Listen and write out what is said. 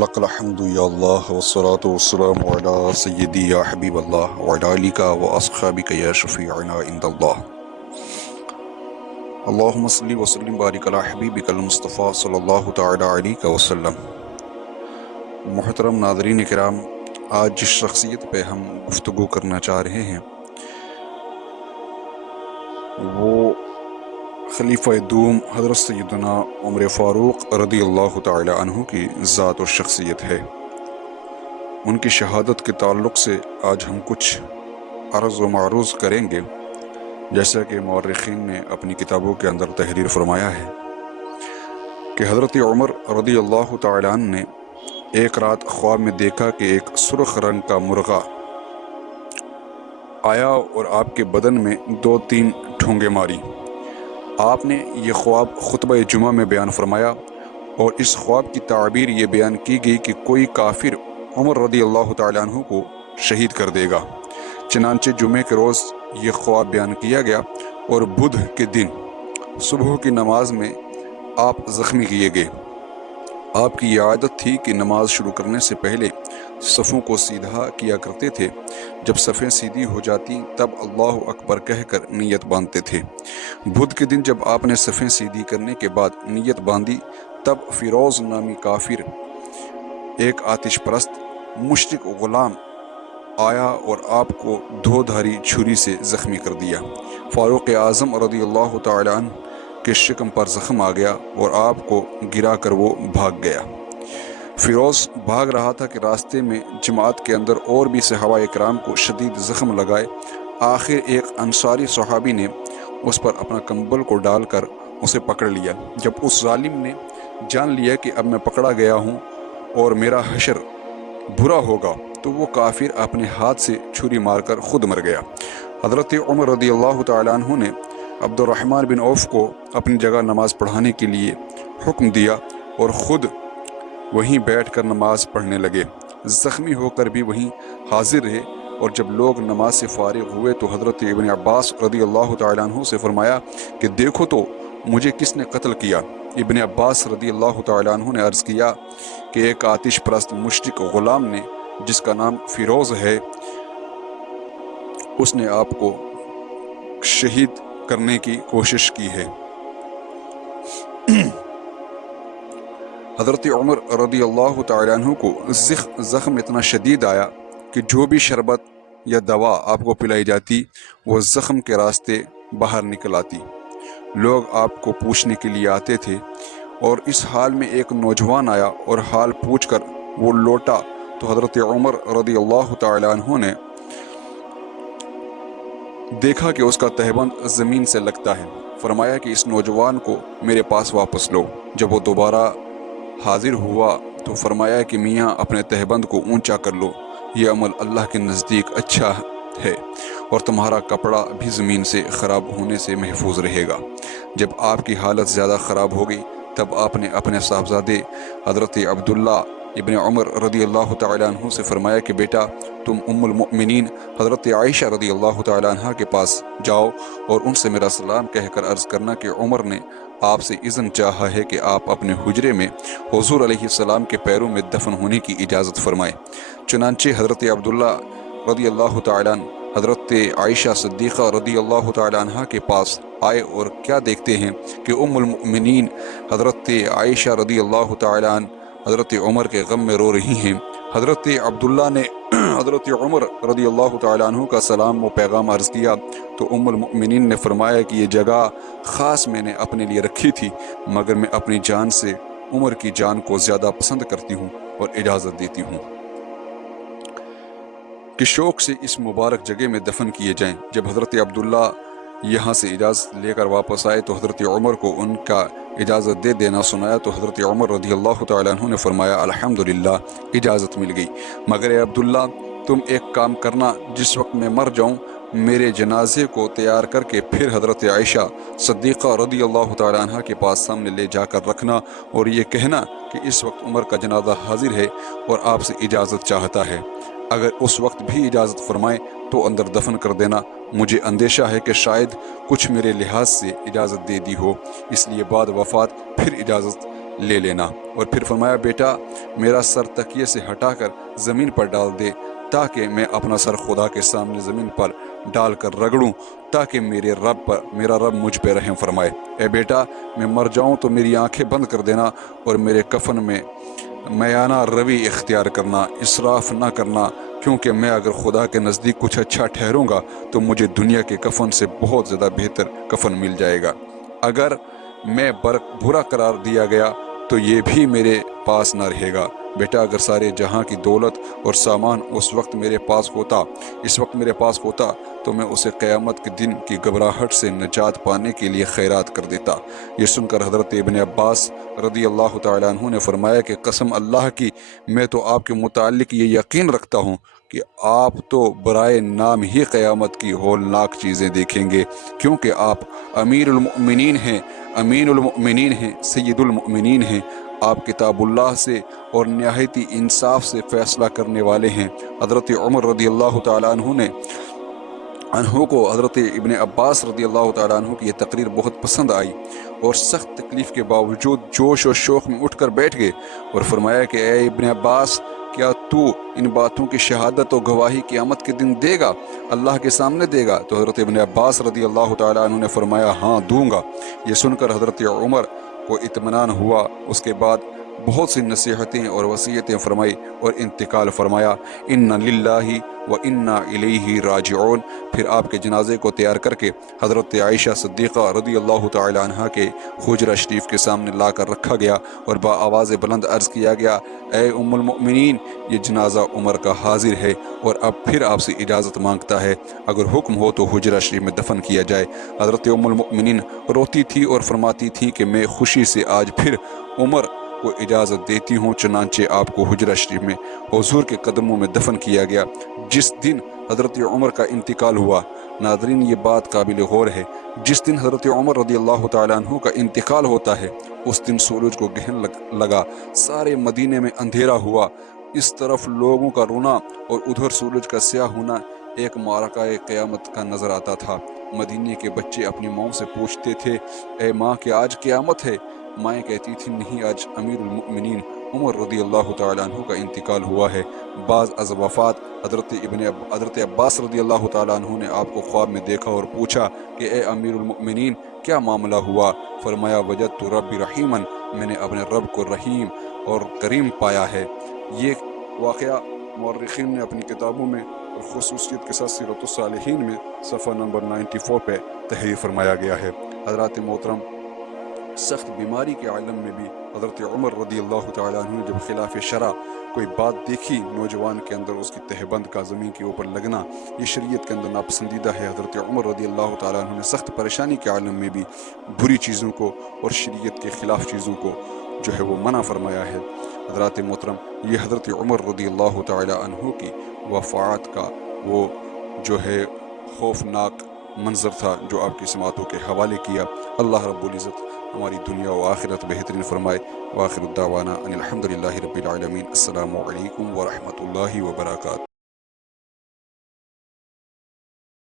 لک الحمد یا اللہ والصلاة والسلام علی سیدی یا حبیب اللہ وعلی آلک و اصحابک یا شفیعنا عند اللہ۔ اللہم صلی وسلم بارک علی حبیبک المصطفیٰ صلی اللہ تعالی علیہ وسلم۔ محترم ناظرین کرام، آج جس شخصیت پہ ہم گفتگو کرنا چاہ رہے ہیں وہ خلیفہ دوم حضرت سیدنا عمر فاروق رضی اللہ تعالی عنہ کی ذات و شخصیت ہے۔ ان کی شہادت کے تعلق سے آج ہم کچھ عرض و معروض کریں گے، جیسا کہ مورخین نے اپنی کتابوں کے اندر تحریر فرمایا ہے کہ حضرت عمر رضی اللہ تعالی عنہ نے ایک رات خواب میں دیکھا کہ ایک سرخ رنگ کا مرغا آیا اور آپ کے بدن میں 2-3 ٹھونگے ماری۔ آپ نے یہ خواب خطبہ جمعہ میں بیان فرمایا اور اس خواب کی تعبیر یہ بیان کی گئی کہ کوئی کافر عمر رضی اللہ تعالی عنہ کو شہید کر دے گا۔ چنانچہ جمعے کے روز یہ خواب بیان کیا گیا اور بدھ کے دن صبح کی نماز میں آپ زخمی کیے گئے۔ آپ کی یہ عادت تھی کہ نماز شروع کرنے سے پہلے صفوں کو سیدھا کیا کرتے تھے۔ جب صفیں سیدھی ہو جاتی تب اللہ اکبر کہہ کر نیت باندھتے تھے۔ بدھ کے دن جب آپ نے صفیں سیدھی کرنے کے بعد نیت باندھی تب فیروز نامی کافر ایک آتش پرست مشرک غلام آیا اور آپ کو دھاری چھری سے زخمی کر دیا۔ فاروق اعظم رضی اللہ تعالی عنہ کے شکم پر زخم آ گیا اور آپ کو گرا کر وہ بھاگ گیا۔ فیروز بھاگ رہا تھا کہ راستے میں جماعت کے اندر اور بھی صحابہ اکرام کو شدید زخم لگائے۔ آخر ایک انصاری صحابی نے اس پر اپنا کمبل کو ڈال کر اسے پکڑ لیا۔ جب اس ظالم نے جان لیا کہ اب میں پکڑا گیا ہوں اور میرا حشر برا ہوگا تو وہ کافر اپنے ہاتھ سے چھری مار کر خود مر گیا۔ حضرت عمر رضی اللہ تعالی عنہ نے عبد الرحمن بن عوف کو اپنی جگہ نماز پڑھانے کے لیے حکم دیا اور خود وہیں بیٹھ کر نماز پڑھنے لگے۔ زخمی ہو کر بھی وہیں حاضر رہے اور جب لوگ نماز سے فارغ ہوئے تو حضرت ابن عباس رضی اللہ تعالی عنہ سے فرمایا کہ دیکھو تو مجھے کس نے قتل کیا۔ ابن عباس رضی اللہ تعالی عنہ نے عرض کیا کہ ایک آتش پرست مشرک غلام نے جس کا نام فیروز ہے، اس نے آپ کو شہید کرنے کی کوشش کی ہے۔ حضرت عمر رضی اللہ تعالی عنہ کو زخم اتنا شدید آیا کہ جو بھی شربت یا دوا آپ کو پلائی جاتی وہ زخم کے راستے باہر نکل آتی۔ لوگ آپ کو پوچھنے کے لیے آتے تھے اور اس حال میں ایک نوجوان آیا اور حال پوچھ کر وہ لوٹا تو حضرت عمر رضی اللہ تعالی عنہ نے دیکھا کہ اس کا تہبند زمین سے لگتا ہے۔ فرمایا کہ اس نوجوان کو میرے پاس واپس لو۔ جب وہ دوبارہ حاضر ہوا تو فرمایا کہ میاں اپنے تہبند کو اونچا کر لو، یہ عمل اللہ کے نزدیک اچھا ہے اور تمہارا کپڑا بھی زمین سے خراب ہونے سے محفوظ رہے گا۔ جب آپ کی حالت زیادہ خراب ہو گئی تب آپ نے اپنے صاحبزادے حضرت عبداللہ ابن عمر رضی اللہ تعالی عنہ سے فرمایا کہ بیٹا تم ام المؤمنین حضرت عائشہ رضی اللہ تعالی عنہ کے پاس جاؤ اور ان سے میرا سلام کہہ کر عرض کرنا کہ عمر نے آپ سے اذن چاہا ہے کہ آپ اپنے حجرے میں حضور علیہ السلام کے پیروں میں دفن ہونے کی اجازت فرمائیں۔ چنانچہ حضرت عبداللہ رضی اللہ تعالی عنہ حضرت عائشہ صدیقہ رضی اللہ تعالی عنہ کے پاس آئے اور کیا دیکھتے ہیں کہ ام المؤمنین حضرت عائشہ رضی اللہ تعالی عنہ حضرت عمر کے غم میں رو رہی ہیں۔ حضرت عبداللہ نے حضرت عمر رضی اللہ تعالی عنہ کا سلام و پیغام عرض کیا تو ام المؤمنین نے فرمایا کہ یہ جگہ خاص میں نے اپنے لیے رکھی تھی، مگر میں اپنی جان سے عمر کی جان کو زیادہ پسند کرتی ہوں اور اجازت دیتی ہوں کہ شوق سے اس مبارک جگہ میں دفن کیے جائیں۔ جب حضرت عبداللہ یہاں سے اجازت لے کر واپس آئے تو حضرت عمر کو ان کا اجازت دے دینا سنایا تو حضرت عمر رضی اللہ تعالی عنہ نے فرمایا الحمدللہ اجازت مل گئی، مگر اے عبداللہ تم ایک کام کرنا، جس وقت میں مر جاؤں میرے جنازے کو تیار کر کے پھر حضرت عائشہ صدیقہ رضی اللہ تعالی عنہ کے پاس سامنے لے جا کر رکھنا اور یہ کہنا کہ اس وقت عمر کا جنازہ حاضر ہے اور آپ سے اجازت چاہتا ہے۔ اگر اس وقت بھی اجازت فرمائے تو اندر دفن کر دینا، مجھے اندیشہ ہے کہ شاید کچھ میرے لحاظ سے اجازت دے دی ہو، اس لیے بعد وفات پھر اجازت لے لینا۔ اور پھر فرمایا بیٹا میرا سر تکیے سے ہٹا کر زمین پر ڈال دے تاکہ میں اپنا سر خدا کے سامنے زمین پر ڈال کر رگڑوں تاکہ میرا رب مجھ پہ رحم فرمائے۔ اے بیٹا میں مر جاؤں تو میری آنکھیں بند کر دینا اور میرے کفن میں میانہ روی اختیار کرنا، اسراف نہ کرنا، کیونکہ میں اگر خدا کے نزدیک کچھ اچھا ٹھہروں گا تو مجھے دنیا کے کفن سے بہت زیادہ بہتر کفن مل جائے گا۔ اگر میں برا قرار دیا گیا تو یہ بھی میرے پاس نہ رہے گا۔ بیٹا اگر سارے جہاں کی دولت اور سامان اس وقت میرے پاس ہوتا تو میں اسے قیامت کے دن کی گھبراہٹ سے نجات پانے کے لیے خیرات کر دیتا۔ یہ سن کر حضرت ابن عباس رضی اللہ تعالیٰ عنہ نے فرمایا کہ قسم اللہ کی میں تو آپ کے متعلق یہ یقین رکھتا ہوں کہ آپ تو برائے نام ہی قیامت کی ہولناک چیزیں دیکھیں گے، کیونکہ آپ امیر المؤمنین ہیں، امین المؤمنین ہیں، سید المؤمنین ہیں۔ آپ کتاب اللہ سے اور نہایتی انصاف سے فیصلہ کرنے والے ہیں۔ حضرت عمر رضی اللہ تعالیٰ عنہ کو حضرت ابن عباس رضی اللہ تعالیٰ عنہ کی یہ تقریر بہت پسند آئی اور سخت تکلیف کے باوجود جوش و شوق میں اٹھ کر بیٹھ گئے اور فرمایا کہ اے ابن عباس کیا تو ان باتوں کی شہادت و گواہی قیامت کے دن دے گا، اللہ کے سامنے دے گا؟ تو حضرت ابن عباس رضی اللہ تعالیٰ عنہ نے فرمایا ہاں دوں گا۔ یہ سن کر حضرت عمر کو اطمینان ہوا۔ اس کے بعد بہت سی نصیحتیں اور وصیتیں فرمائی اور انتقال فرمایا۔ انا للہ و انا الیہ راجعون۔ پھر آپ کے جنازے کو تیار کر کے حضرت عائشہ صدیقہ رضی اللہ تعالی عنہا کے حجرہ شریف کے سامنے لا کر رکھا گیا اور بآواز بلند عرض کیا گیا اے ام المؤمنین یہ جنازہ عمر کا حاضر ہے اور اب پھر آپ سے اجازت مانگتا ہے، اگر حکم ہو تو حجرہ شریف میں دفن کیا جائے۔ حضرت ام المؤمنین روتی تھی اور فرماتی تھی کہ میں خوشی سے آج پھر عمر کو اجازت دیتی ہوں۔ چنانچہ آپ کو حجرہ شریف میں حضور کے قدموں میں دفن کیا گیا۔ جس دن حضرت عمر کا انتقال ہوا، ناظرین یہ بات قابل غور ہے، جس دن حضرت عمر رضی اللہ تعالیٰ عنہ کا انتقال ہوتا ہے اس دن سورج کو گرہن لگا، سارے مدینے میں اندھیرا ہوا، اس طرف لوگوں کا رونا اور ادھر سورج کا سیاہ ہونا ایک معرکہ قیامت کا نظر آتا تھا۔ مدینے کے بچے اپنی ماں سے پوچھتے تھے اے ماں کیا آج قیامت ہے؟ مائیں کہتی تھی نہیں، آج امیر المؤمنین عمر رضی اللہ تعالیٰ عنہ کا انتقال ہوا ہے۔ بعض از وفات حضرت عباس رضی اللہ تعالیٰ عنہ نے آپ کو خواب میں دیکھا اور پوچھا کہ اے امیر المؤمنین کیا معاملہ ہوا؟ فرمایا وجدت ربی رحیماً، میں نے اپنے رب کو رحیم اور کریم پایا ہے۔ یہ واقعہ مورخین نے اپنی کتابوں میں اور خصوصیت کے ساتھ سیرت الصالحین میں صفحہ نمبر 94 پہ تحریر فرمایا گیا ہے۔ حضرات محترم، سخت بیماری کے عالم میں بھی حضرت عمر رضی اللہ تعالیٰ عنہ نے جب خلاف شرع کوئی بات دیکھی نوجوان کے اندر اس کی تہ بند کا زمین کے اوپر لگنا، یہ شریعت کے اندر ناپسندیدہ ہے۔ حضرت عمر رضی اللہ تعالیٰ عنہ نے سخت پریشانی کے عالم میں بھی بری چیزوں کو اور شریعت کے خلاف چیزوں کو جو ہے وہ منع فرمایا ہے۔ حضرات محترم، یہ حضرت عمر رضی اللہ تعالیٰ عنہ کی وفات کا وہ جو ہے خوفناک منظر تھا جو آپ کی سماعتوں کے حوالے کیا۔ اللہ رب العزت ہماری دنیا و آخرت بہترین فرمائے۔ وآخر الدعوانا ان الحمد للہ رب العالمین۔ السلام علیکم ورحمۃ اللہ وبرکاتہ۔